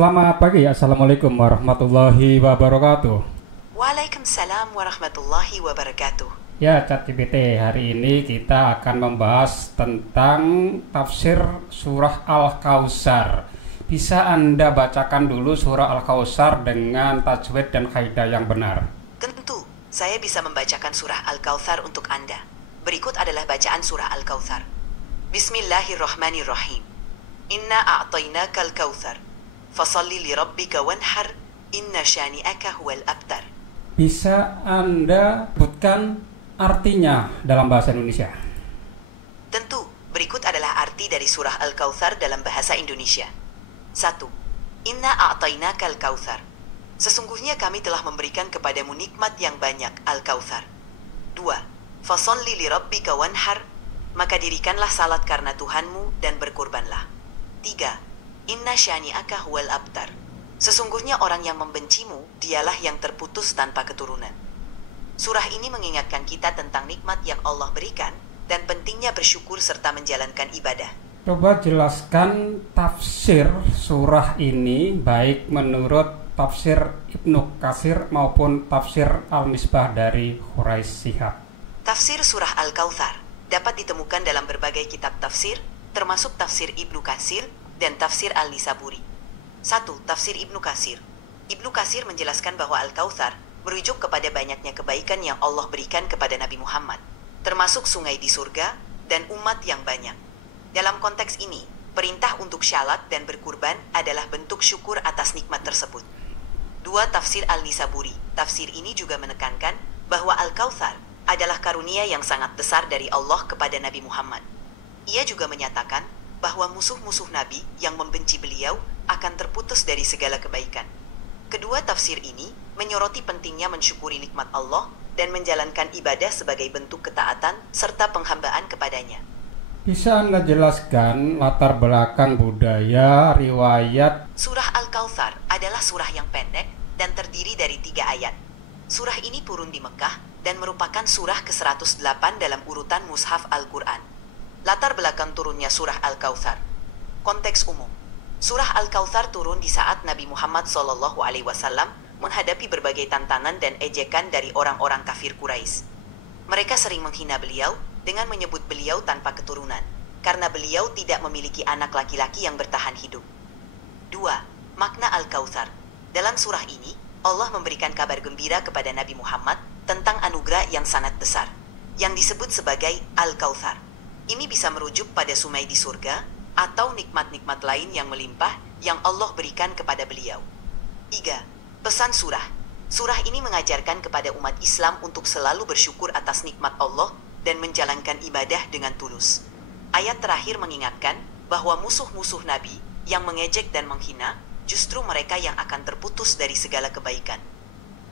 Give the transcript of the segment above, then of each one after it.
Selamat pagi, Assalamualaikum warahmatullahi wabarakatuh. Waalaikumsalam warahmatullahi wabarakatuh. Ya, ChatGPT, hari ini kita akan membahas tentang tafsir surah Al-Kautsar. Bisa Anda bacakan dulu surah Al-Kautsar dengan tajwid dan kaidah yang benar? Tentu, saya bisa membacakan surah Al-Kautsar untuk Anda. Berikut adalah bacaan surah Al-Kautsar. Bismillahirrahmanirrahim. Inna a'tainakal kautsar. Fasalli li rabbika wanhar. Inna syani'aka huwal abtar. Bisa Anda sebutkan artinya dalam bahasa Indonesia? Tentu, berikut adalah arti dari surah Al-Kautsar dalam bahasa Indonesia. 1. Inna a'tainakal kautsar. Sesungguhnya kami telah memberikan kepadamu nikmat yang banyak, Al-Kautsar. 2. Fasalli li rabbika wanhar. Maka dirikanlah salat karena Tuhanmu dan berkurbanlah. 3. Inna syani'aka huwal abtar. Sesungguhnya orang yang membencimu, dialah yang terputus tanpa keturunan. Surah ini mengingatkan kita tentang nikmat yang Allah berikan dan pentingnya bersyukur serta menjalankan ibadah. Coba jelaskan tafsir surah ini baik menurut tafsir Ibnu Katsir maupun tafsir Al-Misbah dari Quraisy Shihab. Tafsir surah Al-Kautsar dapat ditemukan dalam berbagai kitab tafsir, termasuk tafsir Ibnu Katsir dan tafsir Al-Nisaburi. 1. Tafsir Ibnu Katsir. Ibnu Katsir menjelaskan bahwa Al-Kautsar merujuk kepada banyaknya kebaikan yang Allah berikan kepada Nabi Muhammad, termasuk sungai di surga dan umat yang banyak. Dalam konteks ini, perintah untuk syalat dan berkurban adalah bentuk syukur atas nikmat tersebut. 2. Tafsir Al-Nisaburi. Tafsir ini juga menekankan bahwa Al-Kautsar adalah karunia yang sangat besar dari Allah kepada Nabi Muhammad. Ia juga menyatakan bahwa musuh-musuh Nabi yang membenci beliau akan terputus dari segala kebaikan. Kedua tafsir ini menyoroti pentingnya mensyukuri nikmat Allah dan menjalankan ibadah sebagai bentuk ketaatan serta penghambaan kepadanya. Bisa Anda jelaskan latar belakang budaya, riwayat? Surah Al-Kautsar adalah surah yang pendek dan terdiri dari 3 ayat. Surah ini turun di Mekah dan merupakan surah ke-108 dalam urutan Mushaf Al-Quran. Latar belakang turunnya surah Al-Kautsar. Konteks umum. Surah Al-Kautsar turun di saat Nabi Muhammad SAW menghadapi berbagai tantangan dan ejekan dari orang-orang kafir Quraisy. Mereka sering menghina beliau dengan menyebut beliau tanpa keturunan, karena beliau tidak memiliki anak laki-laki yang bertahan hidup. 2. Makna Al-Kautsar. Dalam surah ini, Allah memberikan kabar gembira kepada Nabi Muhammad tentang anugerah yang sangat besar, yang disebut sebagai Al-Kautsar. Ini bisa merujuk pada sungai di surga atau nikmat-nikmat lain yang melimpah yang Allah berikan kepada beliau. 3. Pesan surah. Surah ini mengajarkan kepada umat Islam untuk selalu bersyukur atas nikmat Allah dan menjalankan ibadah dengan tulus. Ayat terakhir mengingatkan bahwa musuh-musuh Nabi yang mengejek dan menghina justru mereka yang akan terputus dari segala kebaikan.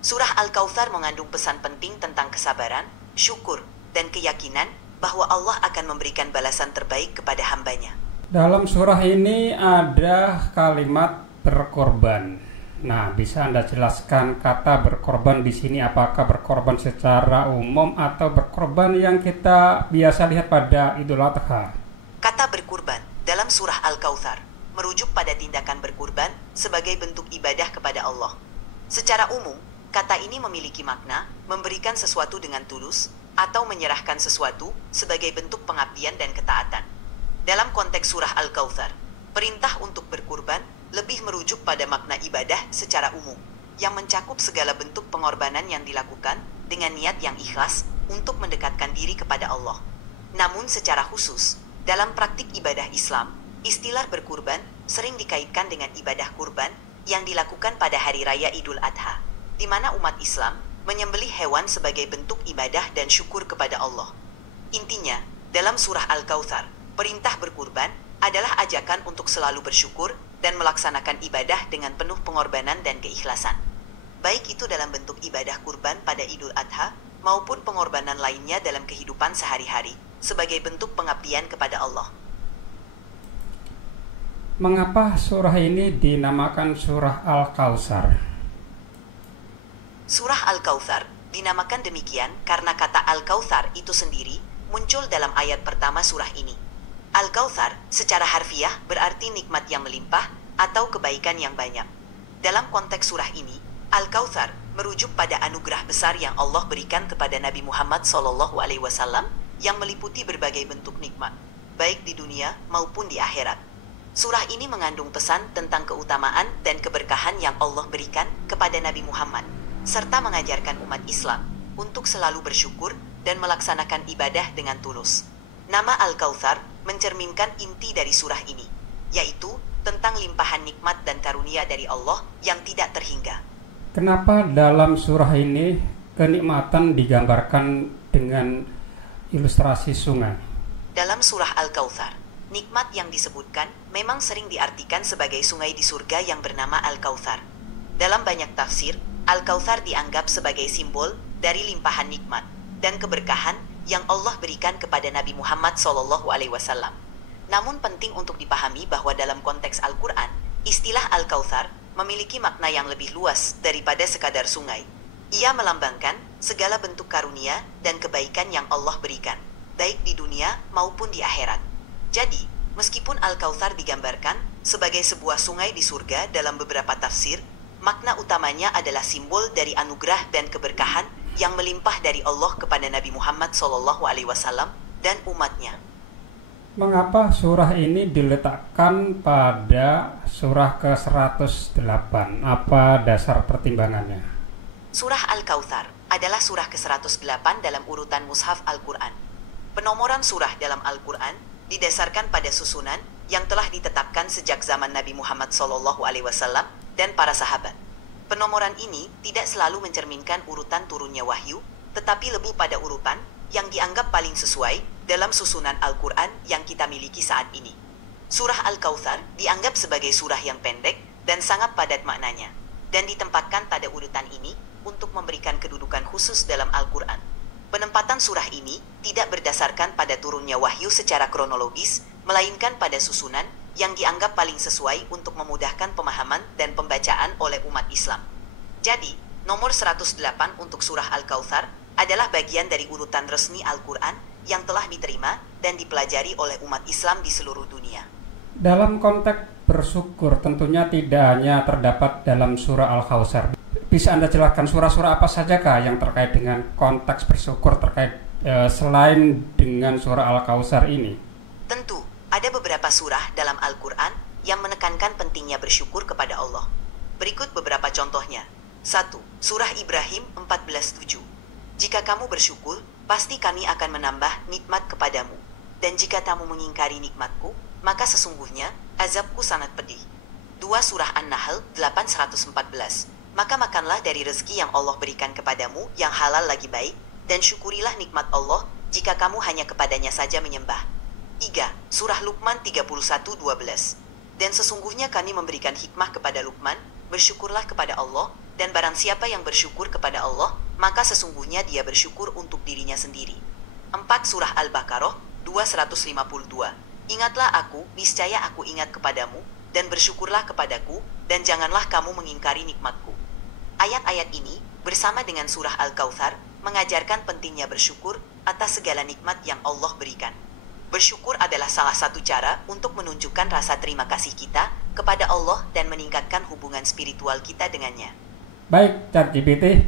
Surah Al-Kautsar mengandung pesan penting tentang kesabaran, syukur, dan keyakinan bahwa Allah akan memberikan balasan terbaik kepada hambanya. Dalam surah ini ada kalimat berkorban. Nah, bisa Anda jelaskan kata berkorban di sini, apakah berkorban secara umum atau berkorban yang kita biasa lihat pada Idul Adha? Kata berkurban dalam surah Al-Kautsar merujuk pada tindakan berkurban sebagai bentuk ibadah kepada Allah. Secara umum, kata ini memiliki makna memberikan sesuatu dengan tulus atau menyerahkan sesuatu sebagai bentuk pengabdian dan ketaatan. Dalam konteks surah Al-Kautsar, perintah untuk berkurban lebih merujuk pada makna ibadah secara umum, yang mencakup segala bentuk pengorbanan yang dilakukan dengan niat yang ikhlas untuk mendekatkan diri kepada Allah. Namun secara khusus, dalam praktik ibadah Islam, istilah berkurban sering dikaitkan dengan ibadah kurban yang dilakukan pada hari raya Idul Adha, di mana umat Islam menyembelih hewan sebagai bentuk ibadah dan syukur kepada Allah. Intinya, dalam surah Al-Kautsar, perintah berkurban adalah ajakan untuk selalu bersyukur dan melaksanakan ibadah dengan penuh pengorbanan dan keikhlasan. Baik itu dalam bentuk ibadah kurban pada Idul Adha maupun pengorbanan lainnya dalam kehidupan sehari-hari sebagai bentuk pengabdian kepada Allah. Mengapa surah ini dinamakan surah Al-Kautsar? Surah Al-Kautsar dinamakan demikian karena kata Al-Kautsar itu sendiri muncul dalam ayat pertama surah ini. Al-Kautsar secara harfiah berarti nikmat yang melimpah atau kebaikan yang banyak. Dalam konteks surah ini, Al-Kautsar merujuk pada anugerah besar yang Allah berikan kepada Nabi Muhammad SAW yang meliputi berbagai bentuk nikmat, baik di dunia maupun di akhirat. Surah ini mengandung pesan tentang keutamaan dan keberkahan yang Allah berikan kepada Nabi Muhammad, serta mengajarkan umat Islam untuk selalu bersyukur dan melaksanakan ibadah dengan tulus. Nama Al-Kautsar mencerminkan inti dari surah ini, yaitu tentang limpahan nikmat dan karunia dari Allah yang tidak terhingga. Kenapa dalam surah ini kenikmatan digambarkan dengan ilustrasi sungai? Dalam surah Al-Kautsar, nikmat yang disebutkan memang sering diartikan sebagai sungai di surga yang bernama Al-Kautsar. Dalam banyak tafsir, Al-Kautsar dianggap sebagai simbol dari limpahan nikmat dan keberkahan yang Allah berikan kepada Nabi Muhammad SAW. Namun penting untuk dipahami bahwa dalam konteks Al-Quran, istilah Al-Kautsar memiliki makna yang lebih luas daripada sekadar sungai. Ia melambangkan segala bentuk karunia dan kebaikan yang Allah berikan, baik di dunia maupun di akhirat. Jadi, meskipun Al-Kautsar digambarkan sebagai sebuah sungai di surga dalam beberapa tafsir, makna utamanya adalah simbol dari anugerah dan keberkahan yang melimpah dari Allah kepada Nabi Muhammad SAW dan umatnya. Mengapa surah ini diletakkan pada surah ke-108? Apa dasar pertimbangannya? Surah Al-Kautsar adalah surah ke-108 dalam urutan Mushaf Al-Quran. Penomoran surah dalam Al-Quran didasarkan pada susunan yang telah ditetapkan sejak zaman Nabi Muhammad SAW dan para sahabat. Penomoran ini tidak selalu mencerminkan urutan turunnya wahyu, tetapi lebih pada urutan yang dianggap paling sesuai dalam susunan Al-Quran yang kita miliki saat ini. Surah Al-Kautsar dianggap sebagai surah yang pendek dan sangat padat maknanya, dan ditempatkan pada urutan ini untuk memberikan kedudukan khusus dalam Al-Quran. Penempatan surah ini tidak berdasarkan pada turunnya wahyu secara kronologis, melainkan pada susunan yang dianggap paling sesuai untuk memudahkan pemahaman dan pembacaan oleh umat Islam. Jadi, nomor 108 untuk surah Al-Kautsar adalah bagian dari urutan resmi Al-Quran yang telah diterima dan dipelajari oleh umat Islam di seluruh dunia. Dalam konteks bersyukur tentunya tidak hanya terdapat dalam surah Al-Kautsar. Bisa Anda jelaskan surah-surah apa sajakah yang terkait dengan konteks bersyukur terkait selain dengan surah Al-Kautsar ini? Tentu, ada beberapa surah dalam Al-Quran yang menekankan pentingnya bersyukur kepada Allah. Berikut beberapa contohnya. 1. Surah Ibrahim 14:7. Jika kamu bersyukur, pasti kami akan menambah nikmat kepadamu. Dan jika kamu mengingkari nikmatku, maka sesungguhnya azabku sangat pedih. 2. Surah An-Nahl 8:114. Maka makanlah dari rezeki yang Allah berikan kepadamu yang halal lagi baik, dan syukurilah nikmat Allah jika kamu hanya kepadanya saja menyembah. 3. Surah Luqman 31:12. Dan sesungguhnya kami memberikan hikmah kepada Luqman, bersyukurlah kepada Allah, dan barang siapa yang bersyukur kepada Allah, maka sesungguhnya dia bersyukur untuk dirinya sendiri. 4. Surah Al-Baqarah 2:152. Ingatlah aku, niscaya aku ingat kepadamu, dan bersyukurlah kepadaku, dan janganlah kamu mengingkari nikmatku. Ayat-ayat ini, bersama dengan surah Al-Kautsar, mengajarkan pentingnya bersyukur atas segala nikmat yang Allah berikan. Bersyukur adalah salah satu cara untuk menunjukkan rasa terima kasih kita kepada Allah dan meningkatkan hubungan spiritual kita dengannya. Baik, ChatGPT,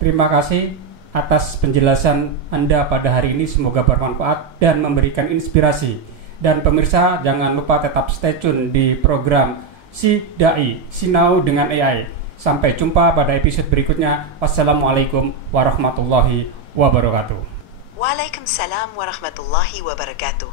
terima kasih atas penjelasan Anda pada hari ini. Semoga bermanfaat dan memberikan inspirasi. Dan pemirsa, jangan lupa tetap stay tune di program Si Dai, Sinau dengan AI. Sampai jumpa pada episode berikutnya. Wassalamualaikum warahmatullahi wabarakatuh. Waalaikumsalam warahmatullahi wabarakatuh.